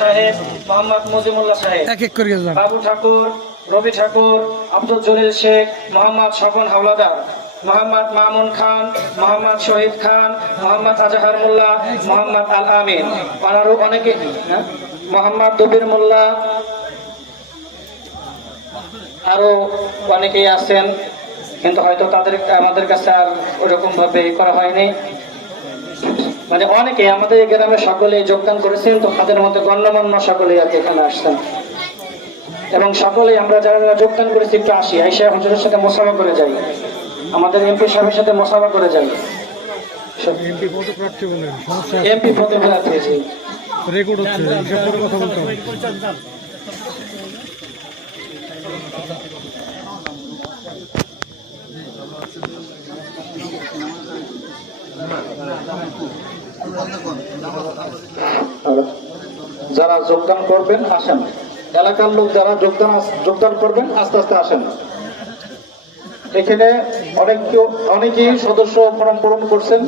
সাহেব, মোহাম্মদ মজিমুল্লাহ সাহেব, বাবু ঠাকুর, রবি ঠাকুর, আব্দুল জলিল শেখ, মোহাম্মদ স্বপন হাওলাদার, মোহাম্মদ মামুন খান, মোহাম্মদ শহীদ খান, মোহাম্মদ আজহার মোল্লা, মোহাম্মদ আল আমিন, আরো অনেকে, মোহাম্মদ দবির মোল্লা, আরো অনেকেই আছেন, কিন্তু হয়তো তাদের আমাদের কাছে আর ওরকম ভাবে করা হয়নি। মানে অনেকে আমাদের গ্রামে সকলে যোগদান করেছেন, তো তাদের মধ্যে গণ্যমান্য সকলে আর কি এখানে আসছেন, এবং সকলেই আমরা যারা যারা যোগদান করেছি একটু আসি, আইসা হুজুরের সাথে মোসাফা করে যাই, আমাদের এমপি সাহেবের সাথে মোসাফা করে যাই। এমপি পদপ্রার্থী রেকর্ড হচ্ছে, কথা বলতে হবে। যারা যোগদান করবেন আসেন, এলাকার লোক যারা যোগদান করবেন আস্তে আস্তে আসেন। এখানে অনেকেই সদস্য ফরম পূরণ করছেন,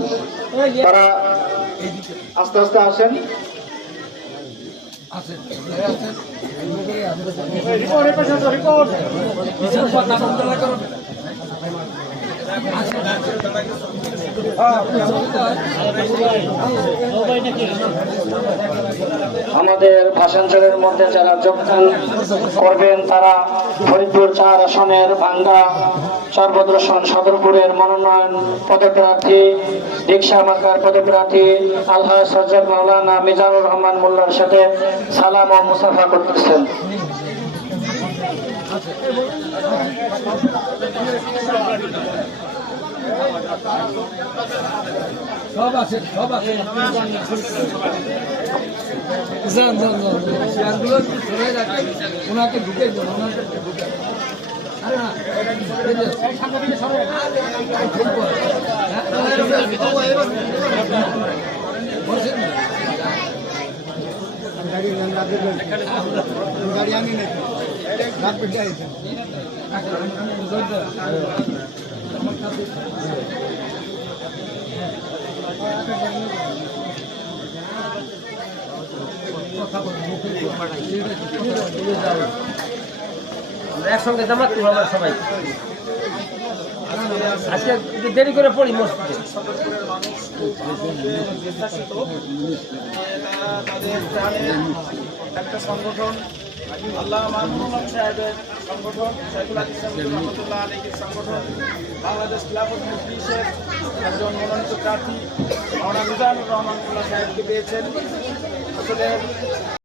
তারা আস্তে আস্তে আসেন। আমাদের ভাষাঞ্চলের মধ্যে যারা যোগদান করবেন তারা ফরিদপুর 4 আসনের ভাঙ্গা সর্বদর্শন সদরপুরের মনোনয়ন পদপ্রার্থী, রিকশা মার্কার পদপ্রার্থী আলহাজ সজ্জাদ মাওলানা মিজানুর রহমান মোল্লার সাথে সালাম ও মুসাফা করতেছেন। সব আছে ওনাকে ঢুকে গাড়ি আনি একসঙ্গে জামাত আমরা সবাই আজকে দেরি করে পড়ি মসজিদে। একটা সংগঠন আল্লাহ মাহমুদ সাহেবের সংগঠন, সাইফুল ইসলাম রহমতুল্লাহ আলাইহির সংগঠন, বাংলাদেশ খিলাফত মজলিসের একজন মনোনীত প্রার্থী মাওলানা মিজানুর রহমান সাহেবকে পেয়েছেন। আসলে